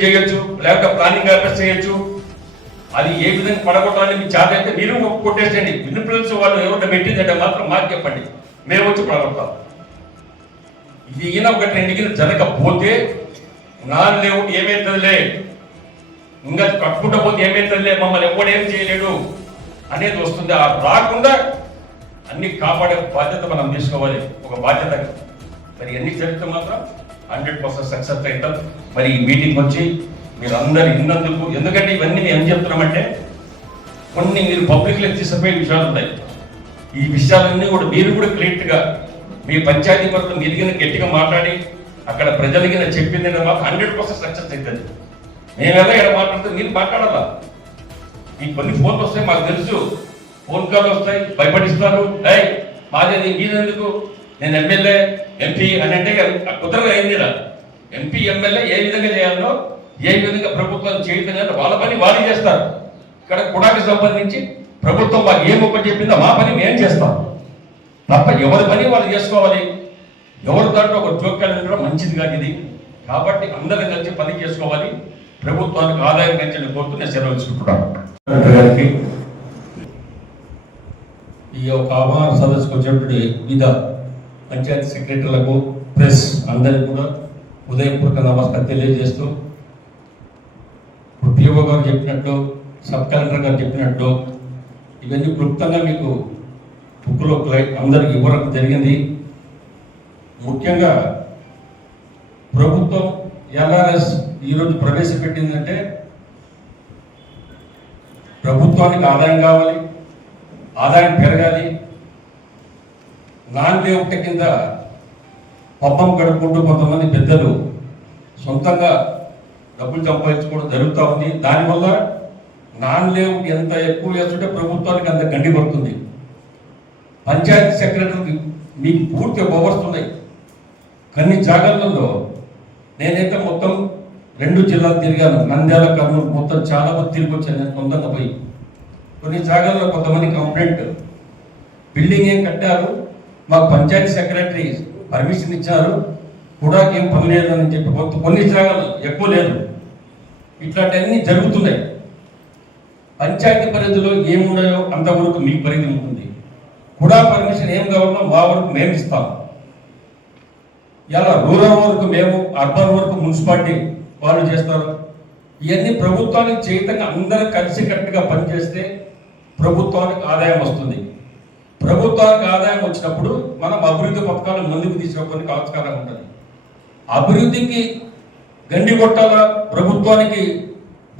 ఇద్దరికి చేయొచ్చు లేకపోతే ప్లానింగ్ ఆఫీస్ చేయొచ్చు అది ఏ విధంగా పడగొట్టాలని మీ చేత అయితే మీరు కొట్టేసేయండి. ఇన్ఫ్లుయెన్స్ వాళ్ళు ఎవరిని పెట్టిందంటే మాత్రం మాకు చెప్పండి. మేము వచ్చి పడగొడతాం. ఇది ఈయన ఒకటి రెండు కింద జరగకపోతే నాన్ లేవు ఏమైతుందిలే? ఇంకా కట్టుకుంటా పోతే ఏమైతుందిలే? మమ్మల్ని ఎవడేం చేయలేడు అనేది వస్తుంది. ఆ రాకుండా అన్ని కాపాడే బాధ్యత మనం తీసుకోవాలి. ఒక బాధ్యత. మరి ఎన్ని చరిత్ర మాత్రం? హండ్రెడ్ పర్సెంట్ సక్సెస్ అవుతాం. మరి ఈ మీటింగ్ వచ్చి మీరు అందరు ఇన్నందుకు ఎందుకంటే ఇవన్నీ మేము ఏం చెప్తున్నామంటే కొన్ని మీరు పబ్లిక్లో తీసుకుపోయే విషయాలు ఉన్నాయి ఈ విషయాలన్నీ కూడా మీరు కూడా క్లియర్గా మీ పంచాయతీ పనులు మీరు గట్టిగా మాట్లాడి అక్కడ ప్రజలకి చెప్పింది మాకు హండ్రెడ్ పర్సెంట్ సక్సెస్ అవుతుంది. మేము ఎలా ఇక్కడ మాట్లాడితే మీరు మాట్లాడాలా? ఈ కొన్ని ఫోన్లు వస్తాయి మాకు తెలుసు. ఫోన్ కాల్ వస్తాయి భయపడిస్తారు. ఏయ్ మాది మీదెందుకు నేను ఎమ్మెల్యే. ఎంపీ అని అంటే కుదరగా అయింది ఎంపీ ఎమ్మెల్యే ఏ విధంగా చేయాలో ఏ విధంగా ప్రభుత్వం చేయడం కానీ వాళ్ళ పని వాళ్ళు చేస్తారు. ఇక్కడ కుడాకి సంబంధించి ప్రభుత్వం మాకు ఏం ఒప్పటి చెప్పిందో మా పని మేము చేస్తాం. తప్ప ఎవరి పని వాళ్ళు చేసుకోవాలి. ఎవరి దాంట్లో ఒక జోక్యాలు ఉండడం మంచిది కాదు ఇది. కాబట్టి అందరం కలిసి పని చేసుకోవాలి. ప్రభుత్వానికి ఆదాయం పెంచని కోరుతూ నేను సెలవు తీసుకుంటున్నాను. ఈ యొక్క ఆహ్వాన సదస్సుకు వచ్చినటువంటి వివిధ పంచాయతీ సెక్రటరీలకు ప్రెస్ అందరికీ కూడా ఉదయపూర్వక నమస్కారం తెలియజేస్తూ పిఓ గారు చెప్పినట్టు సబ్ కలెక్టర్ గారు చెప్పినట్టు ఇవన్నీ క్లుప్తంగా మీకు బుక్లో అందరికి ఇవ్వడం జరిగింది. ముఖ్యంగా ప్రభుత్వం ఎల్ఆర్ఎస్ ఈరోజు ప్రవేశపెట్టిందంటే ప్రభుత్వానికి ఆదాయం కావాలి ఆదాయం పెరగాలి నాన్ లేఅవుట్ కింద పబ్బం గడుపుకుంటూ కొంతమంది పెద్దలు సొంతంగా డబ్బులు సంపాదించుకోవడం జరుగుతూ ఉంది. దానివల్ల నాన్ లేఅవుట్ ఎంత ఎక్కువ వేస్తుంటే ప్రభుత్వానికి అంత గండి పడుతుంది. పంచాయతీ సెక్రటరీకి మీకు పూర్తి పవర్స్ ఉన్నాయి. కొన్ని జాగ్రత్తల్లో నేనైతే మొత్తం రెండు జిల్లాలు తిరిగాను. నంద్యాల కర్నూలు మొత్తం చాలా మంది తిరిగి వచ్చాను నేను సొంతంగా పోయి కొన్ని జాగాల్లో కొంతమంది కంప్లైంట్. బిల్డింగ్ ఏం కట్టారు? మాకు పంచాయతీ సెక్రటరీ పర్మిషన్ ఇచ్చారు. కూడా ఏం పని లేదని చెప్పి కొంత కొన్ని జాగాలు ఎక్కువ లేదు. ఇట్లాంటివన్నీ జరుగుతున్నాయి. పంచాయతీ పరిధిలో ఏమున్నాయో అంతవరకు మీ పరిధి ఉంటుంది. కూడా పర్మిషన్ ఏం కావాలో మా వరకు మేము ఇస్తాం. ఇలా రూరల్ వరకు మేము అర్బన్ వరకు మున్సిపాలిటీ వాళ్ళు చేస్తారు. ఇవన్నీ ప్రభుత్వానికి చేయతంగా అందరూ కలిసి కట్టుగా పనిచేస్తే ప్రభుత్వానికి ఆదాయం వస్తుంది. ప్రభుత్వానికి ఆదాయం వచ్చినప్పుడు మనం అభివృద్ధి పథకాలు ముందుకు తీసుకోవడానికి ఆస్కారం ఉంటుంది. అభివృద్ధికి గండి కొట్టాలా? ప్రభుత్వానికి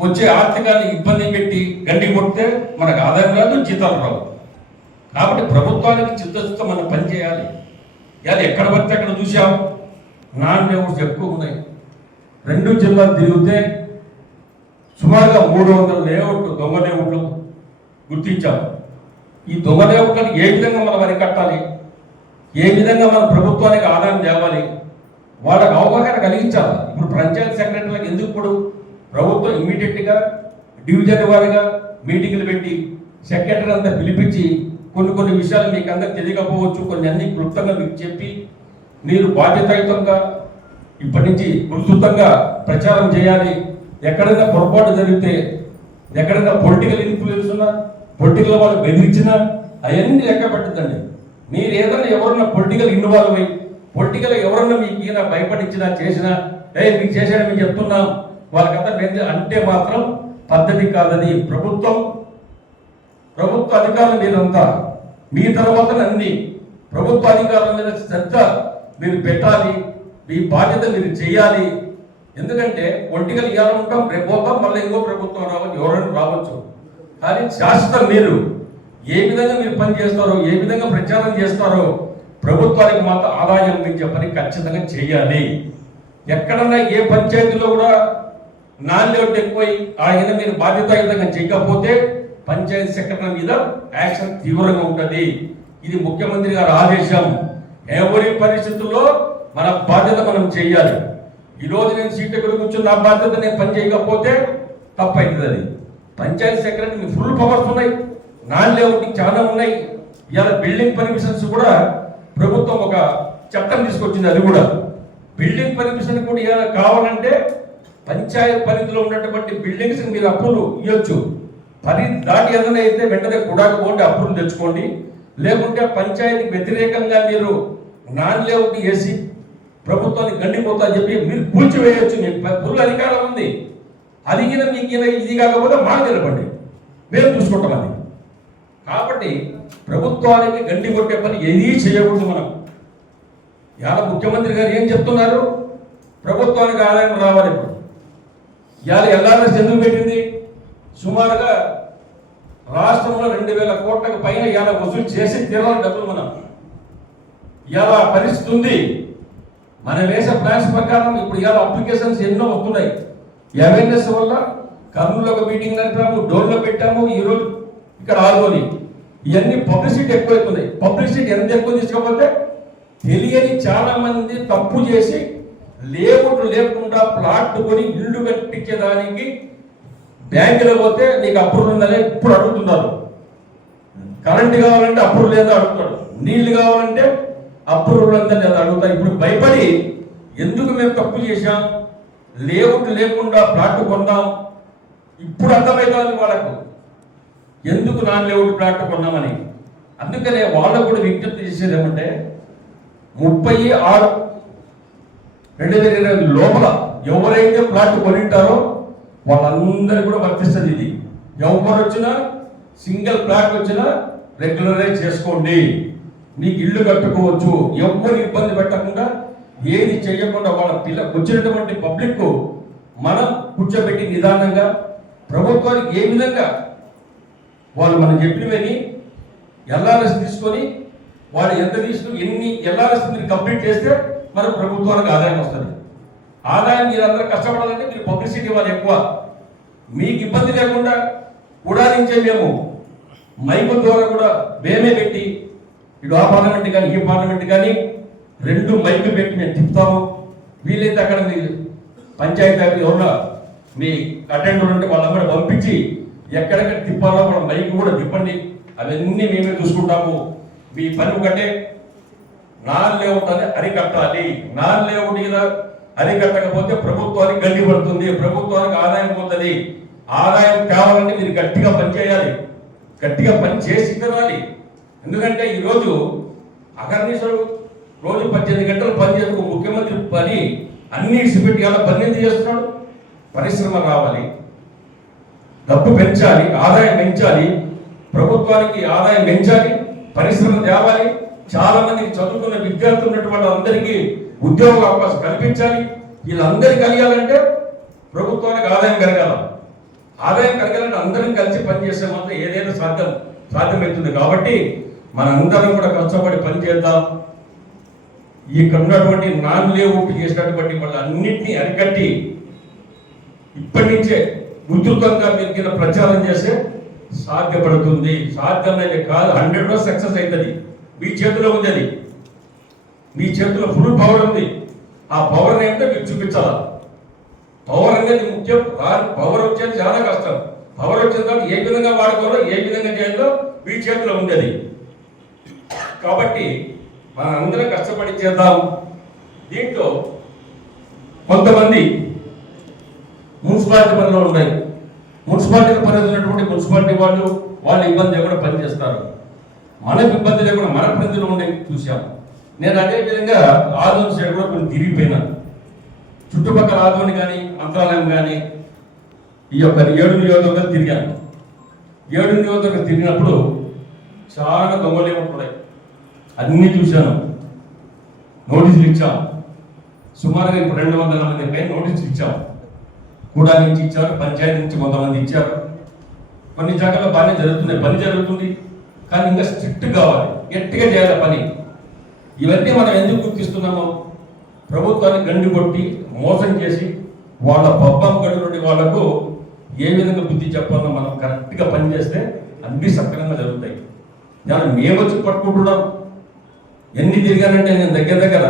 వచ్చే ఆర్థికాన్ని ఇబ్బంది పెట్టి గండి కొడితే మనకు ఆదాయం రాదు జీతాలు రావు. కాబట్టి ప్రభుత్వానికి చిత్తశుద్ధ మనం పని చేయాలి. ఇవాళ ఎక్కడ పడితే అక్కడ చూసాం నాన్ లేఅవుట్స్ ఎక్కువ ఉన్నాయి. రెండు జిల్లాలు తిరిగితే సుమారుగా మూడు వందల లేఅవుట్లు దొంగ లేఅవుట్లు గుర్తించాం. ఈ దొంగ ఏ విధంగా మనం అరికట్టాలి ఏ విధంగా మన ప్రభుత్వానికి ఆదాయం తేవాలి? వాళ్ళకి అవగాహన కలిగించాలి? ఇప్పుడు పంచాయతీ సెక్రటరీలకు ఎందుకు ఇప్పుడు ప్రభుత్వం ఇమీడియట్గా డివిజన్ వారిగా మీటింగ్లు పెట్టి సెక్రటరీ అంతా పిలిపించి కొన్ని కొన్ని విషయాలు మీకు అందరికి తెలియకపోవచ్చు కొన్ని అన్ని క్లుప్తంగా మీకు చెప్పి మీరు బాధ్యతాయుతంగా ఇప్పటి నుంచి విస్తృతంగా ప్రచారం చేయాలి. ఎక్కడైనా పొరపాటు జరిగితే ఎక్కడైనా పొలిటికల్ ఇన్ఫ్లుయెన్స్ ఉన్నా పొలిటికల్ వాళ్ళు బెదిరించినా అవన్నీ లెక్క పెట్టద్దండి. మీరు ఏదైనా ఎవరన్నా పొలిటికల్ ఇన్వాల్వ్ అయ్యి పొలిటికల్ ఎవరన్నా మీకు ఈయన భయపడించినా చేసినా ఏ మీకు చేశాడని మేము చెప్తున్నాం వాళ్ళకంతా మేము అంటే మాత్రం పద్ధతి కాదని ప్రభుత్వం ప్రభుత్వ అధికారులు మీరంతా మీ తర్వాత అన్ని ప్రభుత్వ అధికారుల మీద శ్రద్ధ మీరు పెట్టాలి మీ బాధ్యత మీరు చేయాలి. ఎందుకంటే పొలిటికల్ ఇవ్వాలి ఉంటాం రేపు పోతాం మళ్ళీ ఇంకో ప్రభుత్వం రావచ్చు ఎవరైనా రావచ్చు. కానీ శాశ్వతం మీరు ఏ విధంగా మీరు పని చేస్తారో ఏ విధంగా ప్రచారం చేస్తారో ప్రభుత్వానికి మాత్రం ఆదాయం పెంచే పని ఖచ్చితంగా చేయాలి. ఎక్కడన్నా ఏ పంచాయతీలో కూడా నాన్ ఎక్కువై ఆయన మీరు బాధ్యతాయుతంగా చేయకపోతే పంచాయతీ సెక్రటరీ మీద యాక్షన్ తీవ్రంగా ఉంటుంది. ఇది ముఖ్యమంత్రి గారి ఆదేశం. ఎవరి పరిస్థితుల్లో మన బాధ్యత మనం చేయాలి. ఈ రోజు నేను సీట్ ఎక్కడ కూర్చుని నా బాధ్యత నేను పని చేయకపోతే తప్పైతుంది అది. పంచాయతీ సెక్రటరీ ఫుల్ పవర్స్ ఉన్నాయి. నాన్ లేఅవుట్ చాలా ఉన్నాయి. ఇవాళ బిల్డింగ్ పర్మిషన్స్ కూడా ప్రభుత్వం ఒక చట్టం తీసుకొచ్చింది అది కూడా. బిల్డింగ్ పర్మిషన్ కూడా ఇవాళ కావాలంటే పంచాయత్ పరిధిలో ఉన్నటువంటి బిల్డింగ్స్ మీరు అప్పులు ఇవ్వచ్చు పరిధి దాటి ఏదైనా అయితే వెంటనే కుడాకపోండి అప్పులు తెచ్చుకోండి. లేకుంటే పంచాయతీకి వ్యతిరేకంగా మీరు నాన్ లేఅవుట్ వేసి ప్రభుత్వాన్ని గండిపోతా చెప్పి మీరు కూల్చివేయచ్చు. మీకు ఫుల్ అధికారం ఉంది. అది మీకిన ఇది కాకపోతే మాకు తెలపండి మేము చూసుకుంటాం అది. కాబట్టి ప్రభుత్వానికి గండి కొట్టే పని ఏదీ చేయకూడదు మనం. ఇవాళ ముఖ్యమంత్రి గారు ఏం చెప్తున్నారు? ప్రభుత్వానికి ఆదాయం రావాలి ఇప్పుడు. ఇవాళ ఎల్ఆర్ఎస్ ఎందుకు పెట్టింది? సుమారుగా రాష్ట్రంలో రెండు వేల కోట్లకు పైన ఇవాళ వసూలు చేసి తీరాలి డబ్బులు మనం. ఇవాళ పరిస్థితి ఉంది. మనం వేసే ప్లాన్స్ ప్రకారం ఇప్పుడు ఇవాళ అప్లికేషన్స్ ఎన్నో వస్తున్నాయి. అవేర్నెస్ వల్ల కర్నూలు ఒక మీటింగ్ నడిపాము డోర్లో పెట్టాము ఈరోజు ఇక్కడ ఆల్గోని ఇవన్నీ పబ్లిసిటీ ఎక్కువైతున్నాయి పబ్లిసిటీ ఎంత ఎక్కువ తీసుకోకపోతే తెలియని చాలా మంది తప్పు చేసి లేఅవుట్ లేకుండా ప్లాట్ కొని ఇల్లు కట్టించేదానికి బ్యాంకులో పోతే నీకు అప్రూవల్ ఉందని ఇప్పుడు అడుగుతున్నారు. కరెంట్ కావాలంటే అప్రూవల్ లేదో అడుగుతాడు. నీళ్ళు కావాలంటే అప్రూవల్ ఉందని లేదా అడుగుతారు ఇప్పుడు భయపడి ఎందుకు మేము తప్పు చేశాం? లేఅవుట్ లేకుండా ప్లాట్ కొందాం. ఇప్పుడు అర్థమవుతుంది వాళ్ళకు? ఎందుకు నాన్ లేఅవుట్ ప్లాట్ కొన్నామని అందుకనే వాళ్ళకు కూడా విజ్ఞప్తి చేసేది ఏమంటే ముప్పై ఆరు రెండు వేల ఇరవై ఐదు లోపల ఎవరైతే ప్లాట్ కొనింటారో వాళ్ళందరికీ కూడా వర్తిస్తుంది ఇది. ఎవరు వచ్చినా సింగిల్ ప్లాట్ వచ్చినా రెగ్యులరైజ్ చేసుకోండి. మీకు ఇల్లు కట్టుకోవచ్చు. ఎవరు ఇబ్బంది పెట్టకుండా ఏది చేయకుండా వాళ్ళ పిల్ల వచ్చినటువంటి పబ్లిక్కు మనం కూర్చోబెట్టి నిదానంగా ప్రభుత్వానికి ఏ విధంగా వాళ్ళు మనం చెప్పినవని ఎల్ఆర్ఎస్ తీసుకొని వాళ్ళు ఎంత తీసుకుని ఎన్ని ఎల్ఆర్ఎస్ మీరు కంప్లీట్ చేస్తే మన ప్రభుత్వానికి ఆదాయం వస్తుంది. ఆదాయం మీరు అందరూ కష్టపడాలంటే మీరు పబ్లిసిటీ ఇవ్వాలి ఎక్కువ. మీకు ఇబ్బంది లేకుండా కూడా నుంచే మేము మైకు ద్వారా కూడా మేమే పెట్టి ఇటు ఆ పార్లమెంట్ కానీ ఈ పార్లమెంట్ కానీ రెండు మైక్ పెట్టి మేము తిప్పుతాము వీలైతే అక్కడ మీ పంచాయతీ ఎవరో మీ అటెండర్ ఉంటే వాళ్ళందరూ పంపించి ఎక్కడెక్కడ తిప్పాలో మన మైక్ కూడా తిప్పండి. అవన్నీ మేమే చూసుకుంటాము. మీ పని ఒకటే. నాన్ లేఅవుట్ అని అరికట్టాలి. నాన్ లేఅవుట్ మీద అరికట్టకపోతే ప్రభుత్వానికి గడ్డి పడుతుంది. ప్రభుత్వానికి ఆదాయం పోతుంది. ఆదాయం కావాలంటే మీరు గట్టిగా పనిచేయాలి గట్టిగా పని చేసి తినాలి. ఎందుకంటే ఈరోజు అగర్నిశలు రోజు పద్దెనిమిది గంటలు పని చేసుకు ముఖ్యమంత్రి పని అన్ని ఇసిపెట్టి అలా పని ఎందుకు చేస్తున్నాడు? పరిశ్రమ రావాలి. డబ్బు పెంచాలి ఆదాయం పెంచాలి ప్రభుత్వానికి ఆదాయం పెంచాలి పరిశ్రమ తేవాలి. చాలా మందికి చదువుకున్న విద్యార్థులు ఉన్నటువంటి అందరికీ ఉద్యోగ అవకాశం కల్పించాలి. వీళ్ళందరికీ కలిగాలంటే ప్రభుత్వానికి ఆదాయం కలగాల. ఆదాయం కలగాలంటే అందరం కలిసి పనిచేసే మాత్రం ఏదైనా సాధ్యం సాధ్యమవుతుంది. కాబట్టి మనందరం కూడా కష్టపడి పనిచేద్దాం ఇక్కడ ఉన్నటువంటి నాన్ లేఅవుట్ చేసినటువంటి వాళ్ళ అన్నింటినీ అరికట్టి ఇప్పటి నుంచే ఉధృతంగా మీరు కింద ప్రచారం చేస్తే సాధ్యపడుతుంది. సాధ్యమైనది కాదు. హండ్రెడ్ పర్సెంట్ సక్సెస్ అవుతుంది. మీ చేతిలో ఉంది అది. మీ చేతిలో ఫుల్ పవర్ ఉంది. ఆ పవర్ ఏంటో మీరు చూపించాలా? పవర్ అనేది ముఖ్యం. పవర్ వచ్చేది చాలా కష్టం. పవర్ వచ్చిన తర్వాత ఏ విధంగా వాడుకోవాలో ఏ విధంగా చేయాలో మీ చేతిలో ఉంది అది. కాబట్టి మనం అందరం కష్టపడి చేద్దాం. దీంట్లో కొంతమంది మున్సిపాలిటీ పనిలో ఉన్నాయి. మున్సిపాలిటీ పరిధి ఉన్నటువంటి మున్సిపాలిటీ వాళ్ళు వాళ్ళ ఇబ్బంది లేకుండా పనిచేస్తారు మనకు ఇబ్బంది లేకుండా మన పరిధిలో ఉండే చూసాం నేను అదే విధంగా ఆదోని సైడ్ కూడా కొన్ని తిరిగిపోయినా. చుట్టుపక్కల ఆదోని కానీ మంత్రాలయం కానీ ఈ యొక్క ఏడు నియోజకవర్గాలు తిరిగాను. ఏడు నియోజకవర్గాలు తిరిగినప్పుడు చాలా దొంగలేమంటున్నాయి. అన్నీ చూశాను. నోటీసులు ఇచ్చాం. సుమారుగా ఇప్పుడు రెండు వందల మంది పైన నోటీసులు ఇచ్చాం. కూడా నుంచి ఇచ్చారు పంచాయతీ నుంచి కొంతమంది ఇచ్చారు. కొన్ని జాగాల్లో బాగానే జరుగుతున్నాయి పని జరుగుతుంది. కానీ ఇంకా స్ట్రిక్ట్ కావాలి గట్టిగా చేయాలి పని. ఇవన్నీ మనం ఎందుకు గుర్తిస్తున్నాము ప్రభుత్వాన్ని గండి కొట్టి మోసం చేసి వాళ్ళ పబ్బం గడి నుండి వాళ్ళకు ఏ విధంగా బుద్ధి చెప్పాలో మనం కరెక్ట్గా పనిచేస్తే అన్ని సక్రమంగా జరుగుతాయి. దాన్ని మేము వచ్చి పట్టుకుంటున్నాం. ఎన్ని తిరిగానంటే నేను దగ్గర దగ్గర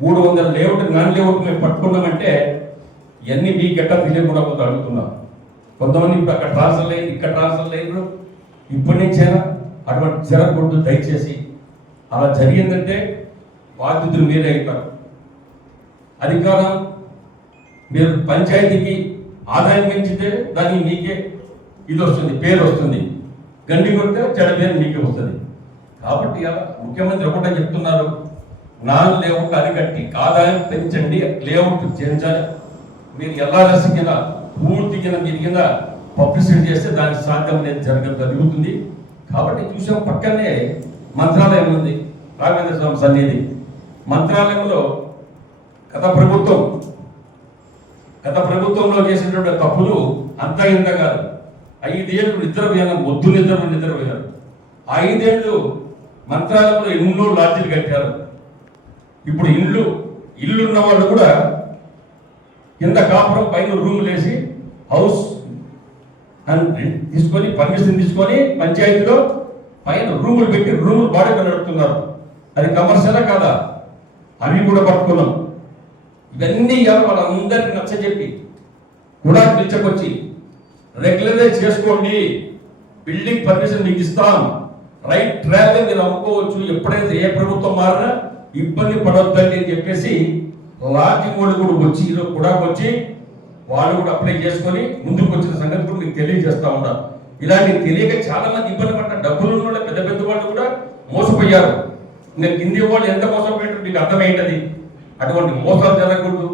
మూడు వందల లేఅవుట్ నాన్ లేఅవుట్ మేము పట్టుకున్నామంటే ఇవన్నీ మీ గట్ట తెలియకుండా కొంత అడుగుతున్నాం. కొంతమంది ఇప్పుడు అక్కడ ట్రాన్స్ఫర్ లేదు ఇక్కడ ట్రాన్స్ఫర్ లేదు ఇప్పటి నుంచైనా అటువంటి జరగకూడదు దయచేసి అలా జరిగిందంటే బాధ్యతలు మీరే అవుతారు అధికారం మీరు పంచాయతీకి ఆదాయం పెంచితే దానికి మీకే ఇది వస్తుంది పేరు వస్తుంది. గండి కొడితే చెడ పేరు మీకే వస్తుంది. కాబట్టి ముఖ్యమంత్రి ఒకటే చెప్తున్నారు నాన్ లేఅవుట్ అరికట్టి ఆదాయం పెంచండి లేఅవుట్ చేయించాలి మీరు ఎల్ఆర్ఎస్ కింద పూర్తి కింద మీరు కింద పబ్లిసిటీ చేస్తే దానికి సాధ్యం అనేది జరగ జరుగుతుంది. కాబట్టి చూసాం పక్కనే మంత్రాలయం ఉంది రాఘవేంద్ర స్వామి సన్నిధి. మంత్రాలయంలో గత ప్రభుత్వం గత ప్రభుత్వంలో చేసినటువంటి తప్పులు అంత ఇంత కాదు. ఐదేళ్ళు నిద్రపోయాను వద్దు నిద్ర నిద్రపోయారు ఐదేళ్ళు మంత్రాలయంలో ఎన్నో లాడ్జీలు కట్టారు. ఇప్పుడు ఇల్లు ఇల్లు ఉన్న వాళ్ళు కూడా కింద కాపురం పైన రూములు వేసి హౌస్ తీసుకొని పర్మిషన్ తీసుకొని పంచాయతీలో పైన రూములు పెట్టి రూములు బాడీ నడుపుతున్నారు. అది కమర్షియలా కాదా? అవి కూడా పట్టుకున్నాం. ఇవన్నీ ఇవాళ వాళ్ళందరికీ నచ్చజెప్పి కూడా పిలిచకొచ్చి రెగ్యులరైజ్ చేసుకోండి. బిల్డింగ్ పర్మిషన్ మీకు ఇస్తాం. రైట్ ట్రావెల్ మీరు అమ్ముకోవచ్చు ఎప్పుడైతే ఏ ప్రభుత్వం మారినా ఇబ్బంది పడొద్దండి అని చెప్పేసి లాడ్జింగ్ వాళ్ళు కూడా వచ్చి ఈరోజు కూడా వచ్చి వాళ్ళు కూడా అప్లై చేసుకొని ముందుకు వచ్చిన సంగతి కూడా మీకు తెలియజేస్తా ఉన్నారు ఇలాంటి తెలియక చాలా మంది ఇబ్బంది పడ్డ డబ్బులు ఉన్న పెద్ద పెద్ద వాళ్ళు కూడా మోసపోయారు. ఇంకా కింది వాళ్ళు ఎంత మోసపోయారు మీకు అర్థమైంటది అటువంటి మోసాలు జరగకూడదు.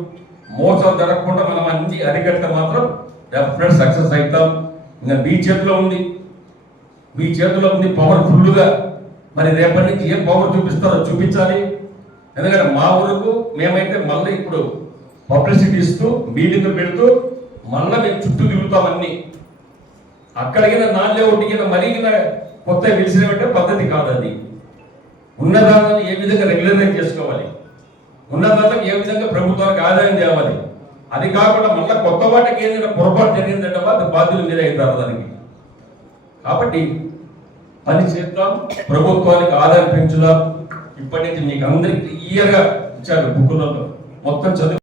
మోసాలు జరగకుండా మనం అన్ని అరికట్ట మాత్రం డెఫినెట్ సక్సెస్ అవుతాం. ఇంకా మీ చేతిలో ఉంది. మీ చేతిలో ఉంది పవర్ ఫుల్గా మరి రేపటి నుంచి ఏం పవర్ చూపిస్తారో చూపించాలి. ఎందుకంటే మా ఊరుకు మేమైతే మళ్ళీ ఇప్పుడు పబ్లిసిటీ ఇస్తూ మీటింగ్ పెడుతూ మళ్ళీ మేము చుట్టూ తిరుగుతాం అక్కడికైనా అక్కడికి నాలుగే కింద మరీ కొత్త పిలిచినట్టే పద్ధతి కాదు అది ఉన్నదాన్ని ఏ విధంగా రెగ్యులరైజ్ చేసుకోవాలి? ఉన్నదానికి ఏ విధంగా ప్రభుత్వానికి ఆదాయం తేవాలి? అది కాకుండా మళ్ళీ కొత్త వాటికి ఏదైనా పొరపాటు జరిగిందంటే వాళ్ళ బాధ్యులు మీరే అవుతారు దానికి. కాబట్టి పని చేద్దాం ప్రభుత్వానికి ఆదాయం పెంచుదాం. ఇప్పటి నుంచి మీకు అందరికీ క్లియర్గా ఇచ్చారు బుక్కులలో. మొత్తం చదువు